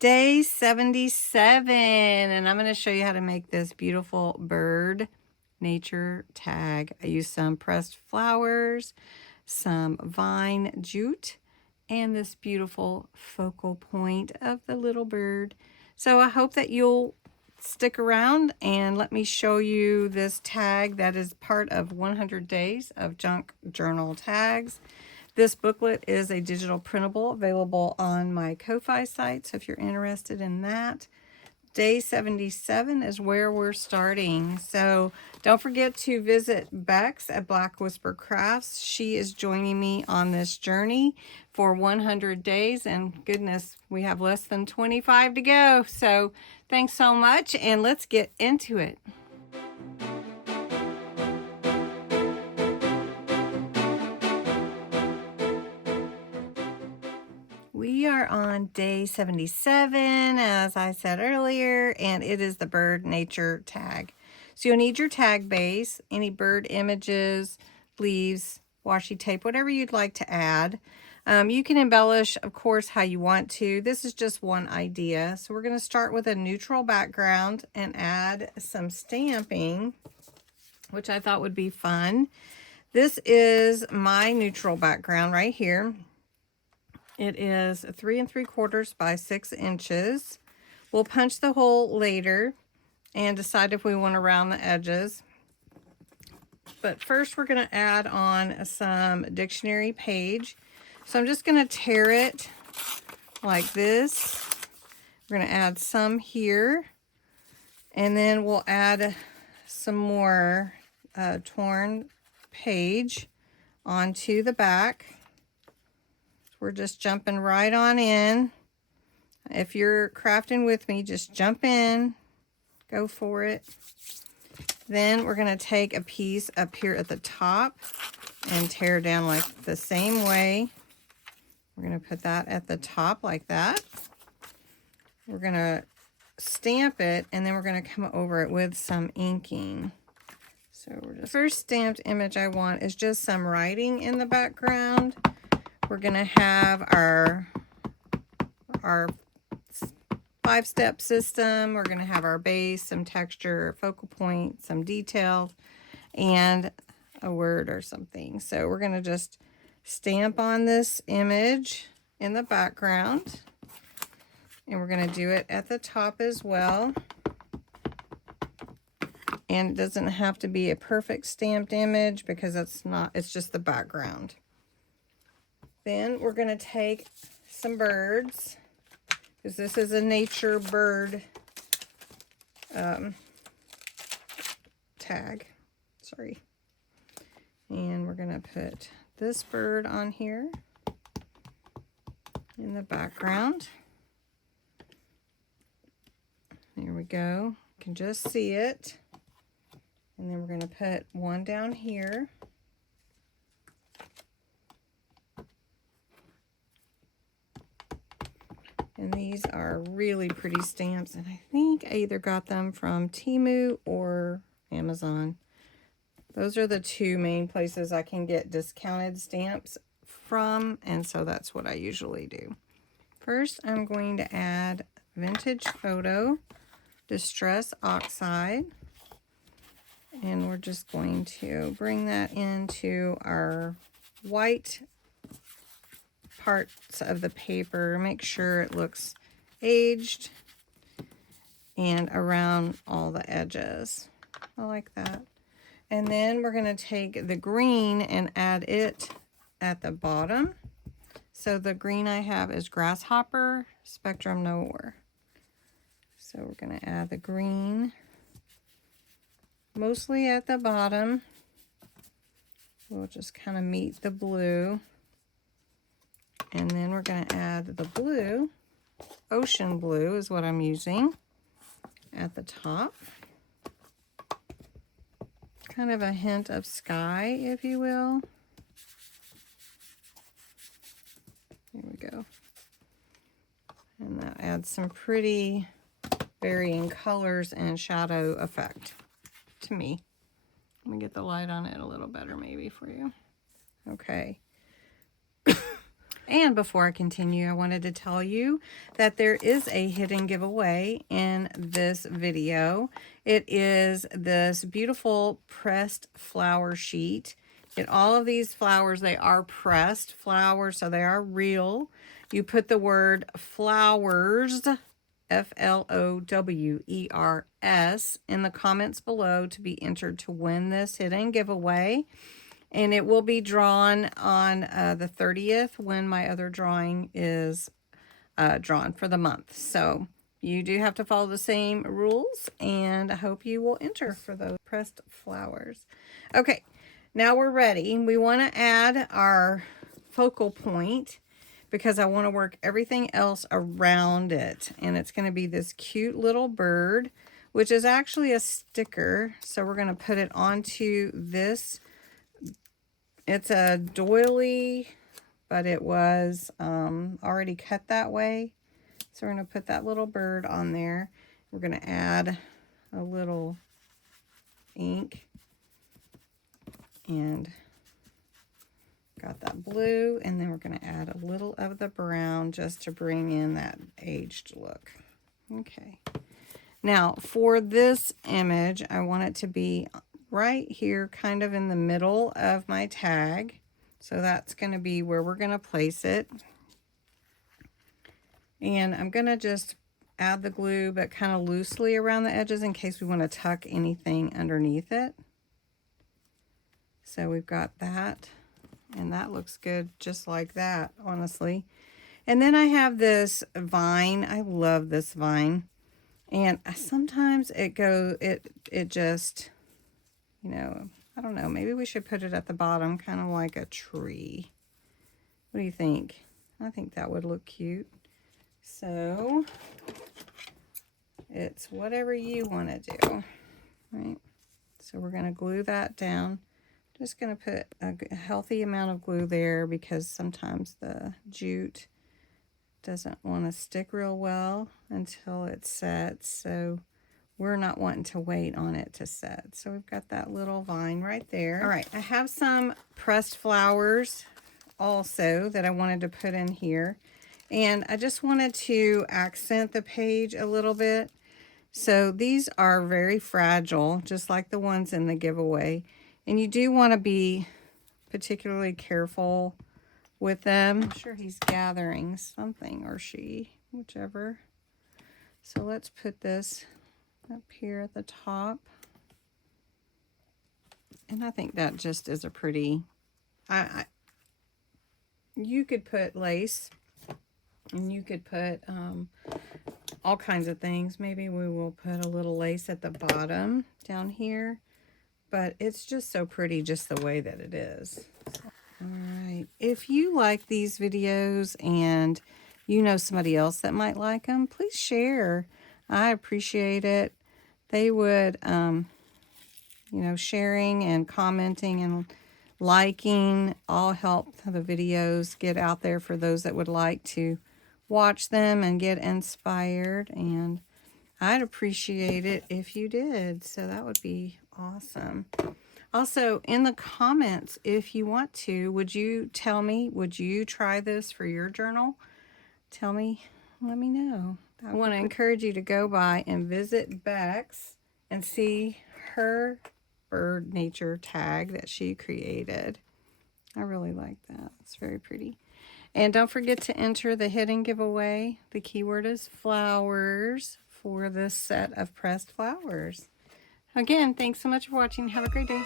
Day 77, and I'm going to show you how to make this beautiful bird nature tag. I used some pressed flowers, some vine jute, and this beautiful focal point of the little bird. So I hope that you'll stick around and let me show you this tag that is part of 100 Days of Junk Journal Tags. This booklet is a digital printable available on my Ko-Fi site, so if you're interested in that. Day 77 is where we're starting. So don't forget to visit Bexx at Black Whisper Crafts. She is joining me on this journey for 100 days, and goodness, we have less than 25 to go. So thanks so much, and let's get into it. We are on day 77, as I said earlier, and it is the bird nature tag. So you'll need your tag base, any bird images, leaves, washi tape, whatever you'd like to add. You can embellish, of course, how you want to. This is just one idea. So we're going to start with a neutral background and add some stamping, which I thought would be fun. This is my neutral background right here. It is 3 3/4 by 6 inches. We'll punch the hole later and decide if we want to round the edges. But first we're going to add on some dictionary page. So I'm just going to tear it like this. We're going to add some here. And then we'll add some more torn page onto the back. We're just jumping right on in. If you're crafting with me, just jump in, go for it. Then we're going to take a piece up here at the top and tear down like the same way. We're going to put that at the top like that. We're going to stamp it, and then we're going to come over it with some inking. So the first stamped image I want is just some writing in the background. We're going to have our 5-step system. We're going to have our base, some texture, focal point, some detail, and a word or something. So we're going to just stamp on this image in the background. And we're going to do it at the top as well. And it doesn't have to be a perfect stamped image because it's just the background. Then we're going to take some birds, because this is a nature bird tag. Sorry. And we're going to put this bird on here in the background. There we go. You can just see it. And then we're going to put one down here. And these are really pretty stamps, and I think I either got them from Temu or Amazon. Those are the two main places I can get discounted stamps from, and so that's what I usually do. First, I'm going to add Vintage Photo Distress Oxide, and we're just going to bring that into our white parts of the paper. Make sure it looks aged and around all the edges. I like that. And then we're going to take the green and add it at the bottom. So the green I have is Grasshopper Spectrum Noir. So we're going to add the green mostly at the bottom. We'll just kind of meet the blue. And then we're going to add the blue. Ocean blue is what I'm using at the top. Kind of a hint of sky, if you will. There we go. And that adds some pretty varying colors and shadow effect to me. Let me get the light on it a little better maybe for you. Okay. And before I continue, I wanted to tell you that there is a hidden giveaway in this video. It is this beautiful pressed flower sheet. Get all of these flowers, they are pressed flowers, so they are real. You put the word flowers, Flowers, in the comments below to be entered to win this hidden giveaway. And it will be drawn on the 30th when my other drawing is drawn for the month. So you do have to follow the same rules, and I hope you will enter for those pressed flowers. Okay, now we're ready. We want to add our focal point because I want to work everything else around it. And it's going to be this cute little bird, which is actually a sticker. So we're going to put it onto this. It's a doily, but it was already cut that way. So we're going to put that little bird on there. We're going to add a little ink. And got that blue, and then we're going to add a little of the brown just to bring in that aged look. Okay. Now, for this image, I want it to be right here, kind of in the middle of my tag. So that's going to be where we're going to place it. And I'm going to just add the glue, but kind of loosely around the edges in case we want to tuck anything underneath it. So we've got that. And that looks good just like that, honestly. And then I have this vine. I love this vine. And sometimes it just, you know, I don't know. Maybe we should put it at the bottom, kind of like a tree. What do you think? I think that would look cute. So it's whatever you want to do, right? So we're going to glue that down. Just going to put a healthy amount of glue there because sometimes the jute doesn't want to stick real well until it sets. So we're not wanting to wait on it to set. So we've got that little vine right there. All right, I have some pressed flowers also that I wanted to put in here. And I just wanted to accent the page a little bit. So these are very fragile, just like the ones in the giveaway. And you do want to be particularly careful with them. I'm sure he's gathering something, or she, whichever. So let's put this up here at the top. And I think that just is a pretty, you could put lace, and you could put all kinds of things. Maybe we will put a little lace at the bottom down here. But it's just so pretty just the way that it is. All right. If you like these videos and you know somebody else that might like them, please share. I appreciate it. They would, you know, sharing and commenting and liking all help the videos get out there for those that would like to watch them and get inspired. And I'd appreciate it if you did. So that would be awesome. Also, in the comments, if you want to, would you tell me, would you try this for your journal? Tell me, let me know. I want to encourage you to go by and visit Bexx and see her bird nature tag that she created. I really like that. It's very pretty. And don't forget to enter the hidden giveaway. The keyword is flowers for this set of pressed flowers. Again, thanks so much for watching. Have a great day.